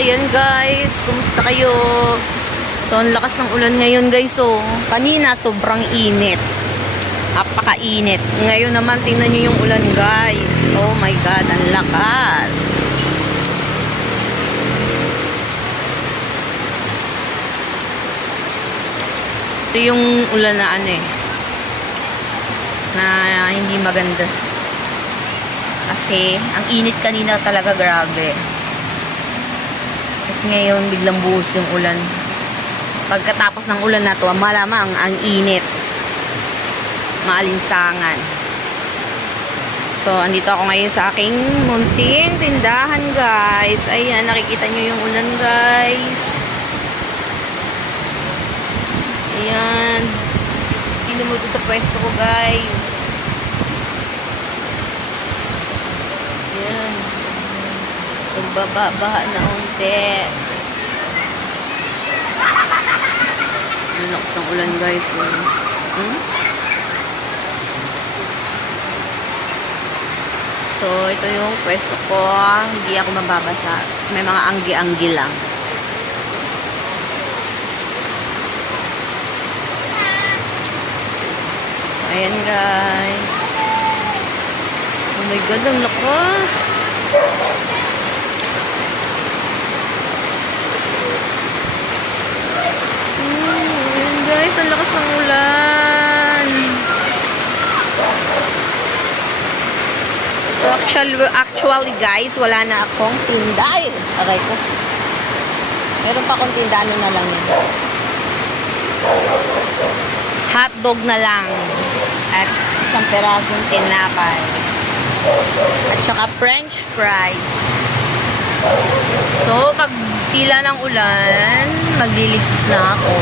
ayan guys, kumusta kayo? So, ang lakas ng ulan ngayon guys, so, kanina sobrang init. Napakainit. Ngayon naman, tingnan nyo yung ulan guys. Oh my God, ang lakas. Ito yung ulan na ano eh, na hindi maganda. Kasi, ang init kanina talaga grabe. Ngayon, biglang buhos yung ulan. Pagkatapos ng ulan na to, malamang ang init. Maalinsangan. So, andito ako ngayon sa aking munting tindahan, guys. Ayan, nakikita nyo yung ulan, guys. Ayan. Ito sa pwesto ko, guys. Ayan. Nagbaba-baha na unti. Ang lakas ng ulan, guys. oh. Hmm? So, ito yung pwesto ko. Hindi ako mababasa. May mga anggi-anggi lang. So, ayan guys. Oh my God, ang lakas. Oh, ayan guys, ang lakas ng ulan. So, actually, actually guys, wala na akong tinda. Ay, aray ko. Meron pa akong tinda, ano na lang yun. Hotdog na lang. At isang perasong tinapay. At saka french fries. So, pag tila ng ulan, magliligpit na ako.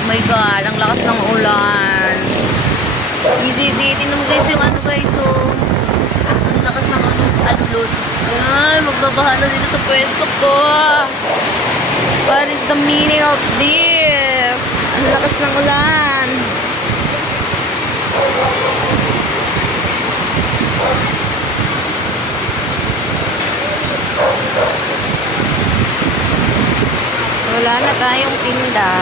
Oh my God, ang lakas ng ulan. Easy, easy. Tingnan guys yung ano guys, so. Alulot. Ay, magbabaha na dito sa pwesto ko. What is the meaning of this? Ang lakas ng ulan. Wala na tayong tinda.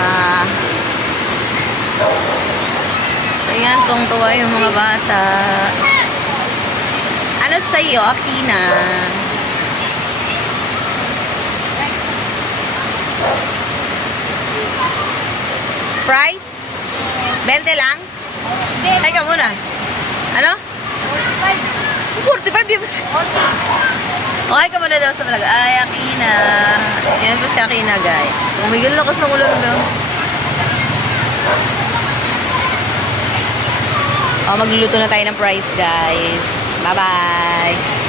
So, yan, tungtuwa yung mga bata. Ano sa'yo, Akina? Price? 20 lang? Ay ka muna. Ano? 45 di ba? Okay ka muna daw sa talaga. Ay, Akina. Yan po si Akina, guys. Umigil lakas ng ulan daw. Oh, magluluto na tayo ng price, guys. 拜拜。